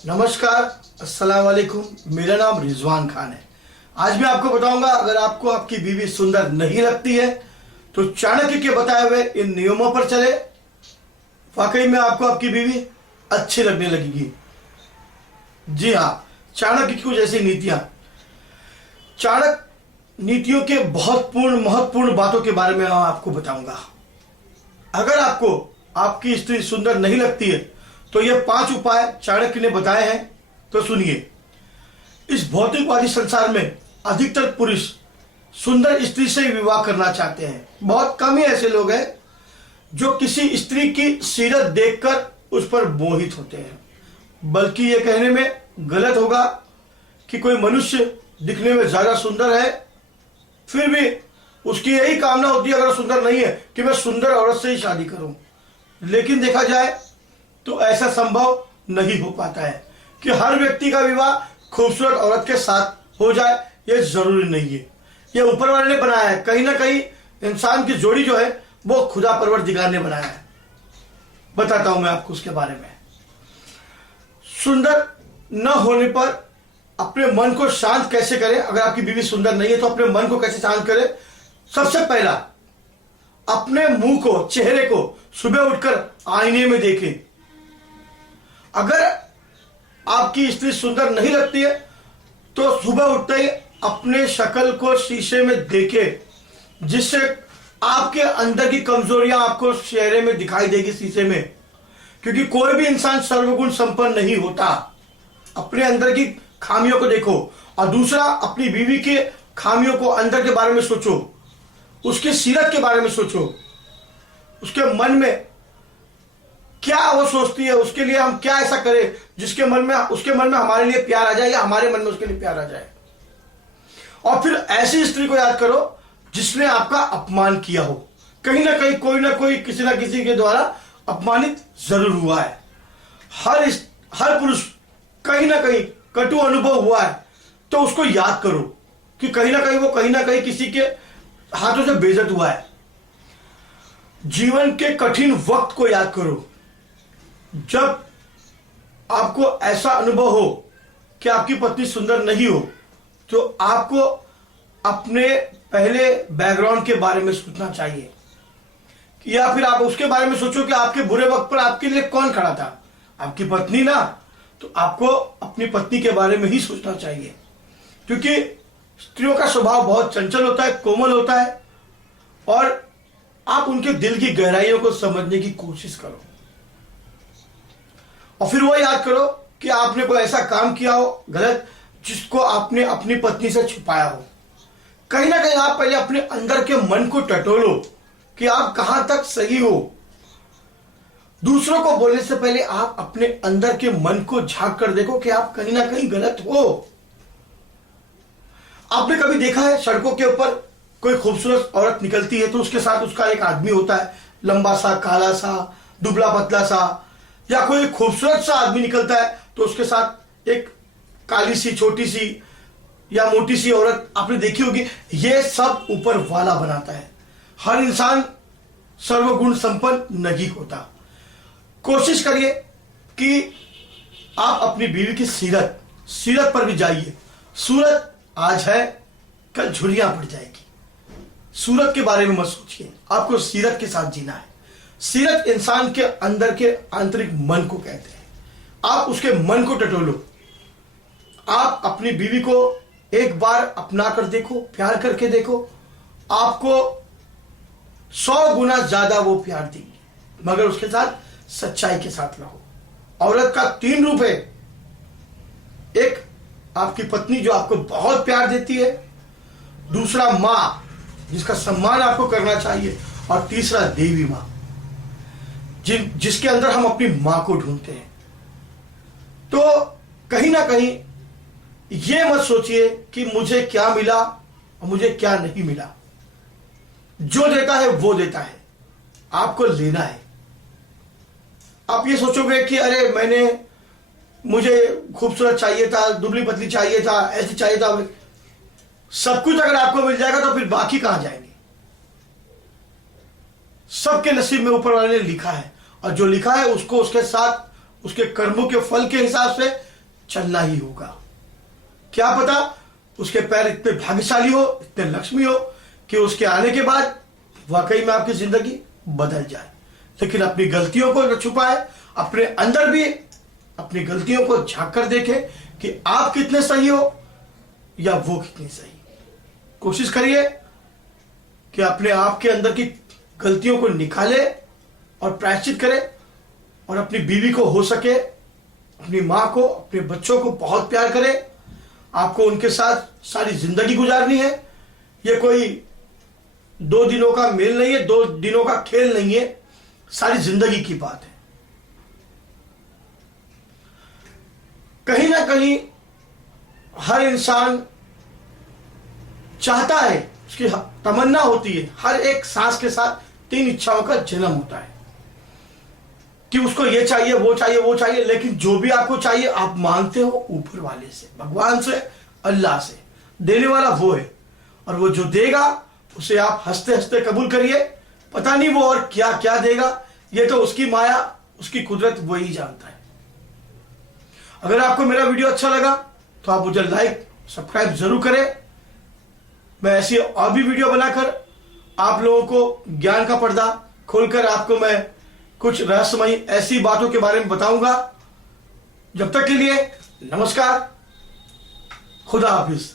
नमस्कार, अस्सलाम वालेकुम। मेरा नाम रिजवान खान है। आज मैं आपको बताऊंगा, अगर आपको आपकी बीवी सुंदर नहीं लगती है तो चाणक्य के बताए हुए इन नियमों पर चले। वाकई में आपको आपकी बीवी अच्छी लगने लगेगी। जी हाँ, चाणक्य की कुछ ऐसी नीतियां, चाणक्य नीतियों के बहुत महत्वपूर्ण बातों के बारे में मैं आपको बताऊंगा। अगर आपको आपकी स्त्री सुंदर नहीं लगती है तो ये 5 उपाय चाणक्य ने बताए हैं, तो सुनिए। इस भौतिकवादी संसार में अधिकतर पुरुष सुंदर स्त्री से विवाह करना चाहते हैं। बहुत कम ही ऐसे लोग हैं जो किसी स्त्री की सीरत देखकर उस पर मोहित होते हैं। बल्कि ये कहने में गलत होगा कि कोई मनुष्य दिखने में ज्यादा सुंदर है फिर भी उसकी यही कामना होती है, अगर सुंदर नहीं है, कि मैं सुंदर औरत से ही शादी करूं। लेकिन देखा जाए तो ऐसा संभव नहीं हो पाता है कि हर व्यक्ति का विवाह खूबसूरत औरत के साथ हो जाए, यह जरूरी नहीं है। यह ऊपर वाले ने बनाया है। कहीं ना कहीं इंसान की जोड़ी जो है वो खुदा परवरदिगार ने बनाया है। बताता हूं मैं आपको उसके बारे में। सुंदर न होने पर अपने मन को शांत कैसे करें। अगर आपकी बीवी सुंदर नहीं है तो अपने मन को कैसे शांत करें। सबसे पहला, अपने मुंह को, चेहरे को सुबह उठकर आईने में देखें। अगर आपकी स्त्री सुंदर नहीं लगती है तो सुबह उठते ही अपने शक्ल को शीशे में देखें, जिससे आपके अंदर की कमजोरियां आपको चेहरे में दिखाई देगी शीशे में। क्योंकि कोई भी इंसान सर्वगुण संपन्न नहीं होता। अपने अंदर की खामियों को देखो। और दूसरा, अपनी बीवी के खामियों को, अंदर के बारे में सोचो, उसकी सीरत के बारे में सोचो, उसके मन में क्या वो सोचती है, उसके लिए हम क्या ऐसा करें जिसके मन में, उसके मन में हमारे लिए प्यार आ जाए या हमारे मन में उसके लिए प्यार आ जाए। और फिर ऐसी स्त्री को याद करो जिसने आपका अपमान किया हो। कहीं ना कहीं कोई ना कोई, किसी ना किसी के द्वारा अपमानित जरूर हुआ है। हर पुरुष कहीं ना कहीं कटु अनुभव हुआ है, तो उसको याद करो कि कहीं ना कहीं किसी के हाथों से बेइज्जत हुआ है। जीवन के कठिन वक्त को याद करो, जब आपको ऐसा अनुभव हो कि आपकी पत्नी सुंदर नहीं हो, तो आपको अपने पहले बैकग्राउंड के बारे में सोचना चाहिए। या फिर आप उसके बारे में सोचो कि आपके बुरे वक्त पर आपके लिए कौन खड़ा था, आपकी पत्नी ना। तो आपको अपनी पत्नी के बारे में ही सोचना चाहिए। क्योंकि स्त्रियों का स्वभाव बहुत चंचल होता है, कोमल होता है, और आप उनके दिल की गहराइयों को समझने की कोशिश करो। और फिर वो याद करो कि आपने कोई ऐसा काम किया हो गलत, जिसको आपने अपनी पत्नी से छुपाया हो। कहीं ना कहीं आप पहले अपने अंदर के मन को टटोलो कि आप कहां तक सही हो। दूसरों को बोलने से पहले आप अपने अंदर के मन को झांक कर देखो कि आप कहीं ना कहीं गलत हो। आपने कभी देखा है सड़कों के ऊपर कोई खूबसूरत औरत निकलती है तो उसके साथ उसका एक आदमी होता है, लंबा सा, काला सा, दुबला पतला सा। या कोई खूबसूरत सा आदमी निकलता है तो उसके साथ एक काली सी, छोटी सी या मोटी सी औरत आपने देखी होगी। ये सब ऊपर वाला बनाता है। हर इंसान सर्वगुण संपन्न नहीं होता। कोशिश करिए कि आप अपनी बीवी की सीरत पर भी जाइए। सूरत आज है, कल झुर्रियां पड़ जाएगी। सूरत के बारे में मत सोचिए, आपको सीरत के साथ जीना है। सीरत इंसान के अंदर के आंतरिक मन को कहते हैं। आप उसके मन को टटोलो। आप अपनी बीवी को एक बार अपना कर देखो, प्यार करके देखो। आपको 100 गुना ज्यादा वो प्यार देंगे, मगर उसके साथ सच्चाई के साथ रहो। औरत का 3 रूप है। एक आपकी पत्नी जो आपको बहुत प्यार देती है, दूसरा मां जिसका सम्मान आपको करना चाहिए, और तीसरा देवी मां जिसके अंदर हम अपनी मां को ढूंढते हैं। तो कहीं ना कहीं ये मत सोचिए कि मुझे क्या मिला और मुझे क्या नहीं मिला। जो देता है वो देता है, आपको लेना है। आप ये सोचोगे कि अरे मुझे खूबसूरत चाहिए था, दुबली पतली चाहिए था, ऐसी चाहिए था। सब कुछ अगर आपको मिल जाएगा तो फिर बाकी कहां जाएंगे। सबके नसीब में ऊपर वाले ने लिखा है, और जो लिखा है उसको उसके साथ उसके कर्मों के फल के हिसाब से चलना ही होगा। क्या पता उसके पैर इतने भाग्यशाली हो, इतने लक्ष्मी हो कि उसके आने के बाद वाकई में आपकी जिंदगी बदल जाए। लेकिन अपनी गलतियों को न छुपाए, अपने अंदर भी अपनी गलतियों को झांक कर देखे कि आप कितने सही हो या वो कितनी सही। कोशिश करिए कि अपने आप के अंदर की गलतियों को निकाले और प्रायश्चित करे, और अपनी बीवी को हो सके, अपनी माँ को, अपने बच्चों को बहुत प्यार करे। आपको उनके साथ सारी जिंदगी गुजारनी है। ये कोई 2 दिनों का मेल नहीं है, 2 दिनों का खेल नहीं है, सारी जिंदगी की बात है। कहीं ना कहीं हर इंसान चाहता है, उसकी तमन्ना होती है, हर एक सांस के साथ 3 इच्छाओं का जन्म होता है कि उसको ये चाहिए, वो चाहिए, वो चाहिए। लेकिन जो भी आपको चाहिए आप मांगते हो ऊपर वाले से, भगवान से, अल्लाह से। देने वाला वो है, और वो जो देगा उसे आप हंसते हंसते कबूल करिए। पता नहीं वो और क्या क्या देगा, ये तो उसकी माया, उसकी कुदरत वही जानता है। अगर आपको मेरा वीडियो अच्छा लगा तो आप मुझे लाइक, सब्सक्राइब जरूर करें। मैं ऐसी और भी वीडियो बनाकर आप लोगों को ज्ञान का पर्दा खोलकर आपको मैं कुछ रहस्यमयी ऐसी बातों के बारे में बताऊंगा। जब तक के लिए नमस्कार, खुदा हाफिज।